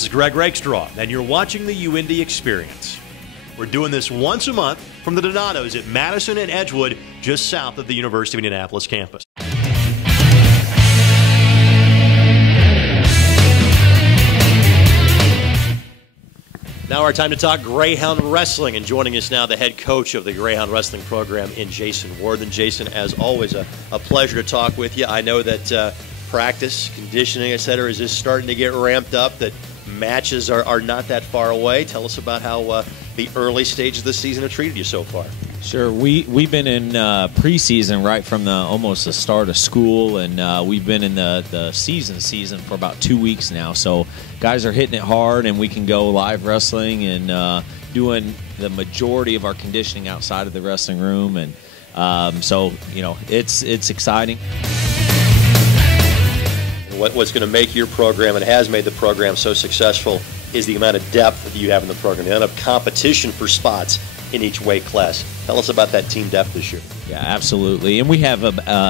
This is Greg Rakestraw, and you're watching the UIndy Xperience. We're doing this once a month from the Donatos at Madison and Edgewood, just south of the University of Indianapolis campus. Now our time to talk Greyhound Wrestling, and joining us now the head coach of the Greyhound Wrestling program in Jason Worthen. Jason, as always, a pleasure to talk with you. I know that practice, conditioning, etc. is just starting to get ramped up, that matches are not that far away. Tell us about how the early stages of the season have treated you so far. Sure. We've been in preseason right from almost the start of school, and we've been in the season for about 2 weeks now. So guys are hitting it hard, and we can go live wrestling and doing the majority of our conditioning outside of the wrestling room, and so it's exciting. What's going to make your program, and has made the program so successful, is the amount of depth that you have in the program, the amount of competition for spots in each weight class. Tell us about that team depth this year. Yeah, absolutely. And we have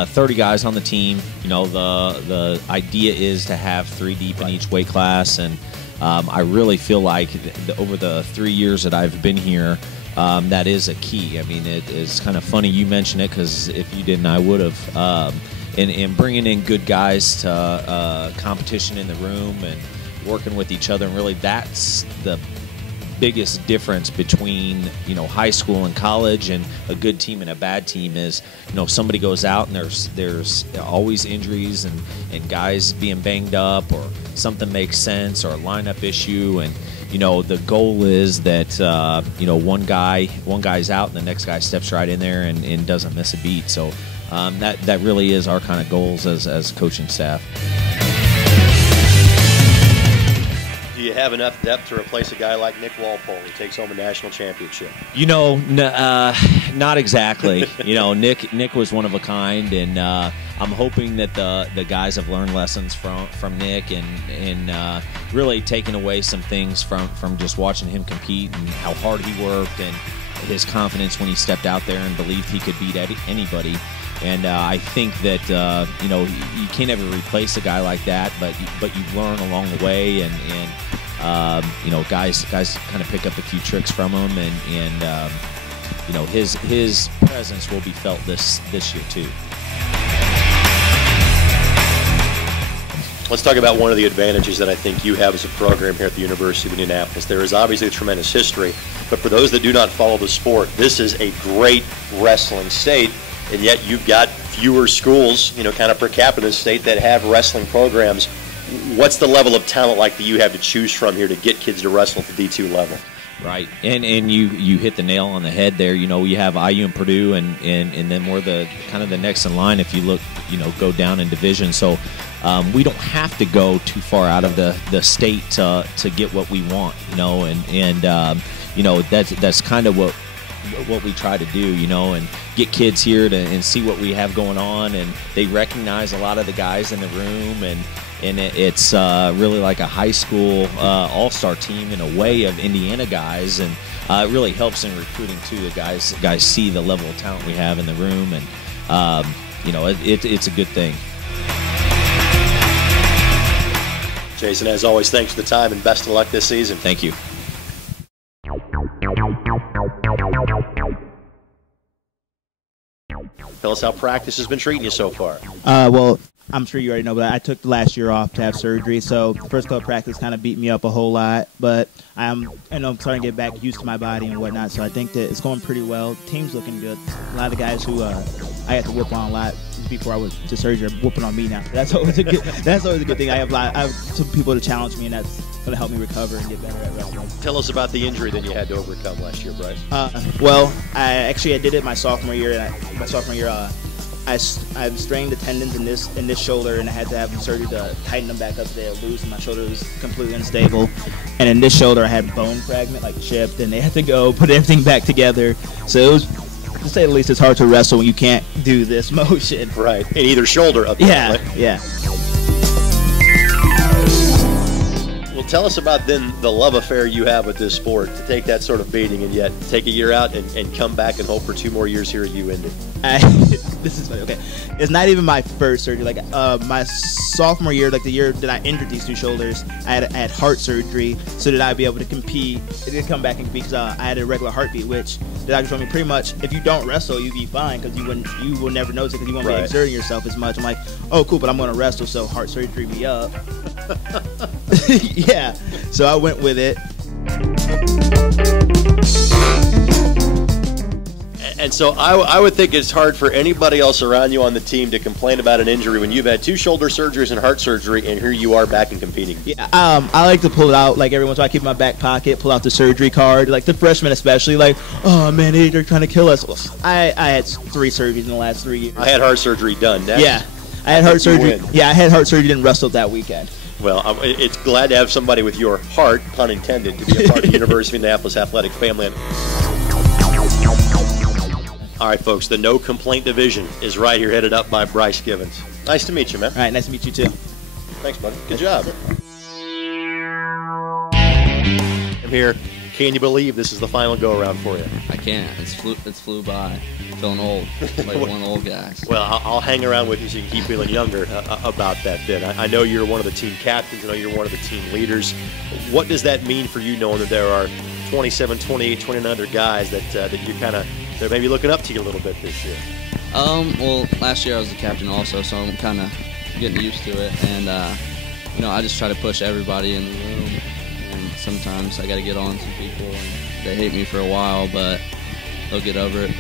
30 guys on the team. The idea is to have 3 deep in each weight class, and I really feel like over the 3 years that I've been here, that is a key. I mean, it's kind of funny you mention it, because if you didn't, I would have. And bringing in good guys to competition in the room and working with each other, and really that's the biggest difference between high school and college, and a good team and a bad team is somebody goes out and there's always injuries and guys being banged up, or something makes sense, or a lineup issue, and the goal is that one guy's out and the next guy steps right in there and doesn't miss a beat. So that really is our kind of goals as coaching staff. Do you have enough depth to replace a guy like Nick Walpole, who takes home a national championship? Not exactly. Nick was one of a kind, and I'm hoping that the guys have learned lessons from Nick, and really taken away some things from just watching him compete, and how hard he worked, and his confidence when he stepped out there and believed he could beat anybody. And I think that you can't ever replace a guy like that, but you learn along the way, and guys kind of pick up a few tricks from him, and his presence will be felt this year too. Let's talk about one of the advantages that I think you have as a program here at the University of Indianapolis. There is obviously a tremendous history, but for those that do not follow the sport, this is a great wrestling state. And yet you've got fewer schools, kind of per capita in the state that have wrestling programs. What's the level of talent like that you have to choose from here to get kids to wrestle at the D2 level? Right, and you hit the nail on the head there. You have IU and Purdue, and then we're the kind of the next in line if you look, go down in division. So we don't have to go too far out of the state to get what we want, and that's kind of what we try to do, and get kids here and see what we have going on, and they recognize a lot of the guys in the room, and it's really like a high school all-star team in a way of Indiana guys, and it really helps in recruiting too. The guys see the level of talent we have in the room, and it's a good thing. Jason, as always, thanks for the time and best of luck this season. Thank you. Tell us how practice has been treating you so far. Well, I'm sure you already know, but I took the last year off to have surgery, so the first couple of practice kind of beat me up a whole lot. But I'm starting to get back used to my body and whatnot, so I think that it's going pretty well. Team's looking good. A lot of the guys who I had to whoop on a lot before I went to surgery are whooping on me now. That's always a good. That's always a good thing. I have some people to challenge me, and that's going to help me recover and get better at wrestling. Tell us about the injury that you had to overcome last year, Bryce. Well, I did it my sophomore year. I strained the tendons in this shoulder, and I had to have surgery to tighten them back up so they're loose, and my shoulder was completely unstable. And in this shoulder, I had bone fragment, like chipped, and they had to go put everything back together. So it was, to say the least, it's hard to wrestle when you can't do this motion. Right, in either shoulder, apparently. Yeah. Well, tell us about then the love affair you have with this sport, to take that sort of beating and yet take a year out and come back and hope for 2 more years here at UIndy. This is funny. Okay, it's not even my first surgery. Like my sophomore year, like the year that I injured these 2 shoulders, I had heart surgery so that I'd be able to compete. I did come back and compete because I had a regular heartbeat, which the doctor told me pretty much if you don't wrestle, you'll be fine because you will never notice it because you won't be exerting yourself as much. I'm like, oh, cool, but I'm going to wrestle, so heart surgery me up. Yeah, so I went with it. And so I would think it's hard for anybody else around you on the team to complain about an injury when you've had 2 shoulder surgeries and heart surgery, and here you are back and competing. Yeah, I like to pull it out like every once in a while. I keep it in my back pocket, pull out the surgery card. Like the freshmen especially, like, oh man, they're trying to kill us. Well, I had 3 surgeries in the last 3 years. I had heart surgery done. Yeah, I had heart surgery. Yeah, I had heart surgery and wrestled that weekend. Well, it's glad to have somebody with your heart, pun intended, to be a part of the University of Indianapolis athletic family. All right, folks, the no complaint division is right here, headed up by Bryce Givens. Nice to meet you, man. All right, nice to meet you too. Thanks, buddy. Good job. I'm here. Can you believe this is the final go-around for you? I can't. It's flew by. I'm feeling old, like one old guy. Well, I'll hang around with you so you can keep feeling younger about that then. I know you're one of the team captains. I know you're one of the team leaders. What does that mean for you, knowing that there are 27, 28, 29 other guys that you kind of, they're maybe looking up to you a little bit this year? Well, last year I was the captain also, so I'm kind of getting used to it. And, I just try to push everybody in the room. And sometimes I got to get on some people, and they hate me for a while, but they'll get over it.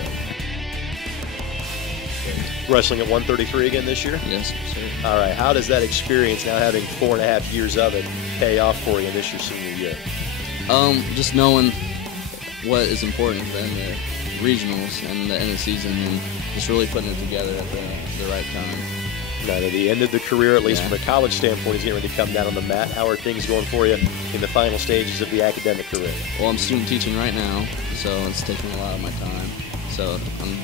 Wrestling at 133 again this year? Yes, sir. All right. How does that experience, now having 4.5 years of it, pay off for you in this your senior year? Just knowing what is important in the regionals and the end of the season, and just really putting it together at the right time. Now, at the end of the career, at least from a college standpoint, he's getting ready to come down on the mat. How are things going for you in the final stages of the academic career? Well, I'm student teaching right now, so it's taking a lot of my time. So I'm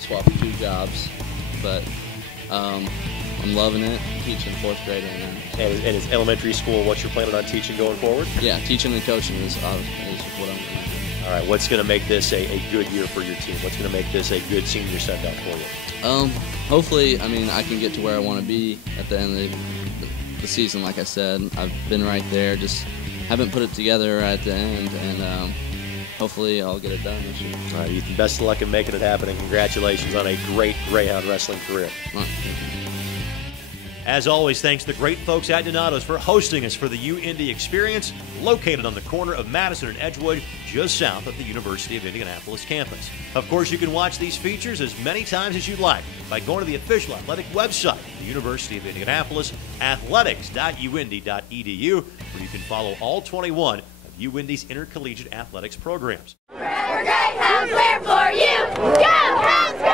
swapping 2 jobs, but I'm loving it. I'm teaching 4th grade right now. And is elementary school what you're planning on teaching going forward? Yeah, teaching and coaching is what I'm going to do. All right, what's going to make this a good year for your team? What's going to make this a good senior send-off for you? Hopefully, I can get to where I want to be at the end of the season. Like I said, I've been right there, just haven't put it together at the end, and hopefully I'll get it done this year. All right, Ethan, best of luck in making it happen, and congratulations on a great Greyhound wrestling career. All right, thank you. As always, thanks to the great folks at Donato's for hosting us for the UIndy Xperience, located on the corner of Madison and Edgewood, just south of the University of Indianapolis campus. Of course, you can watch these features as many times as you'd like by going to the official athletic website, the University of Indianapolis, athletics.uindy.edu, where you can follow all 21 of UIndy's intercollegiate athletics programs. Forever Greyhounds, we're for you. Go, Hounds, go!